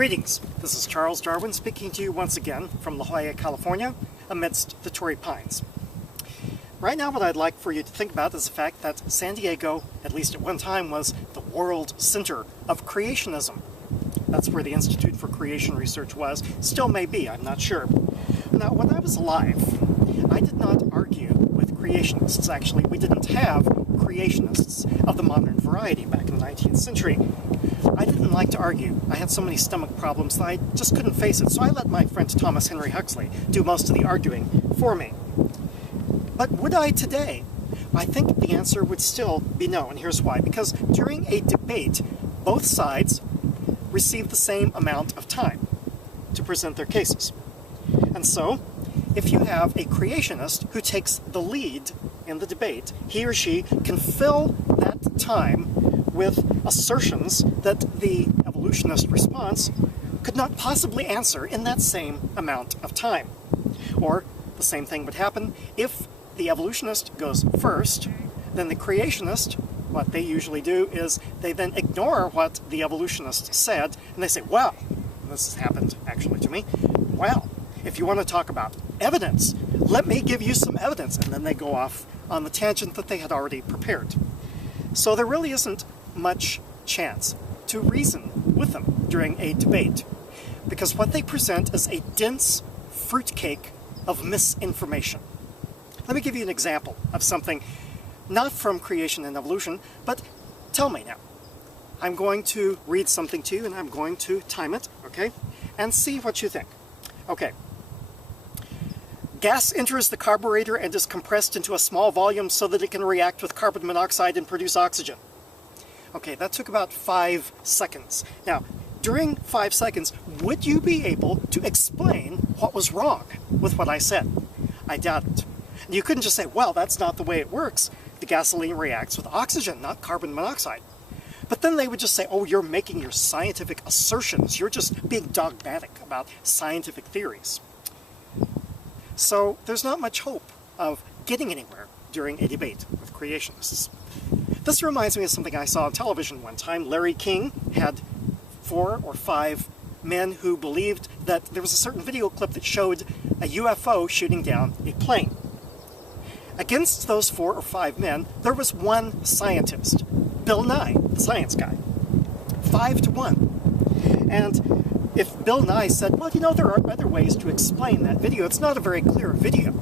Greetings, this is Charles Darwin speaking to you once again from La Jolla, California, amidst the Torrey Pines. Right now what I'd like for you to think about is the fact that San Diego, at least at one time, was the world center of creationism. That's where the Institute for Creation Research was, still may be, I'm not sure. Now, when I was alive, I did not argue with creationists. Actually, we didn't have creationists of the modern variety back in the 19th century. I didn't like to argue. I had so many stomach problems that I just couldn't face it, so I let my friend Thomas Henry Huxley do most of the arguing for me. But would I today? I think the answer would still be no, and here's why. Because during a debate, both sides receive the same amount of time to present their cases. And so, if you have a creationist who takes the lead in the debate, he or she can fill that time with assertions that the evolutionist response could not possibly answer in that same amount of time. Or the same thing would happen if the evolutionist goes first, then the creationist, what they usually do is they then ignore what the evolutionist said, and they say, well, this has happened actually to me, well, if you want to talk about evidence, let me give you some evidence, and then they go off on the tangent that they had already prepared. So there really isn't much chance to reason with them during a debate, because what they present is a dense fruitcake of misinformation. Let me give you an example of something not from creation and evolution, but tell me now. I'm going to read something to you, and I'm going to time it, okay? And see what you think. Okay. Gas enters the carburetor and is compressed into a small volume so that it can react with carbon monoxide and produce oxygen. Okay, that took about 5 seconds. Now, during 5 seconds, would you be able to explain what was wrong with what I said? I doubt it. You couldn't just say, well, that's not the way it works. The gasoline reacts with oxygen, not carbon monoxide. But then they would just say, oh, you're making your scientific assertions. You're just being dogmatic about scientific theories. So there's not much hope of getting anywhere during a debate with creationists. This reminds me of something I saw on television one time. Larry King had 4 or 5 men who believed that there was a certain video clip that showed a UFO shooting down a plane. Against those 4 or 5 men, there was one scientist, Bill Nye, the science guy. 5 to 1. And if Bill Nye said, well, you know, there are other ways to explain that video. It's not a very clear video.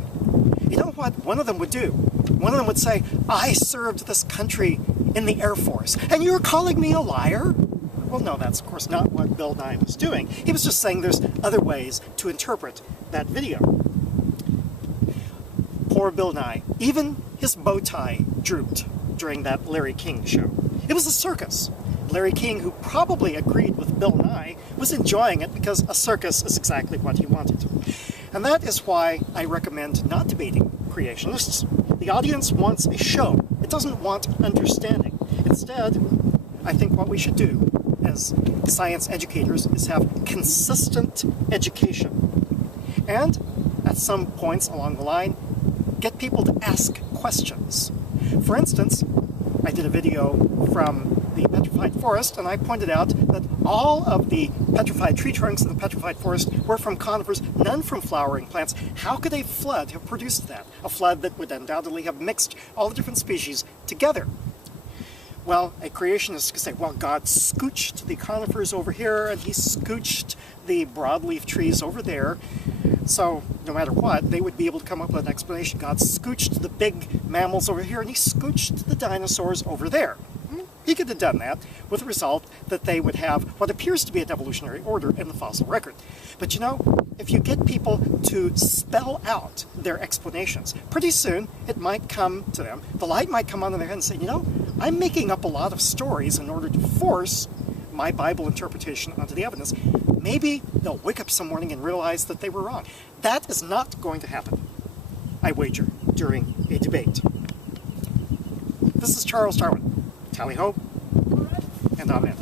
You know what one of them would do? One of them would say, I served this country in the Air Force, and you're calling me a liar? Well, no, that's of course not what Bill Nye was doing. He was just saying there's other ways to interpret that video. Poor Bill Nye. Even his bow tie drooped during that Larry King show. It was a circus. Larry King, who probably agreed with Bill Nye, was enjoying it because a circus is exactly what he wanted. And that is why I recommend not debating creationists. The audience wants a show. It doesn't want understanding. Instead, I think what we should do as science educators is have consistent education. And at some points along the line, get people to ask questions. For instance, I did a video from the petrified forest, and I pointed out that all of the petrified tree trunks in the petrified forest were from conifers, none from flowering plants. How could a flood have produced that? A flood that would undoubtedly have mixed all the different species together. Well, a creationist could say, well, God scooched the conifers over here, and he scooched the broadleaf trees over there. So, no matter what, they would be able to come up with an explanation. God scooched the big mammals over here, and he scooched the dinosaurs over there. He could have done that, with the result that they would have what appears to be an evolutionary order in the fossil record. But you know, if you get people to spell out their explanations, pretty soon it might come to them, the light might come on in their head and say, you know, I'm making up a lot of stories in order to force my Bible interpretation onto the evidence. Maybe they'll wake up some morning and realize that they were wrong. That is not going to happen, I wager, during a debate. This is Charles Darwin. Tally ho, and amen.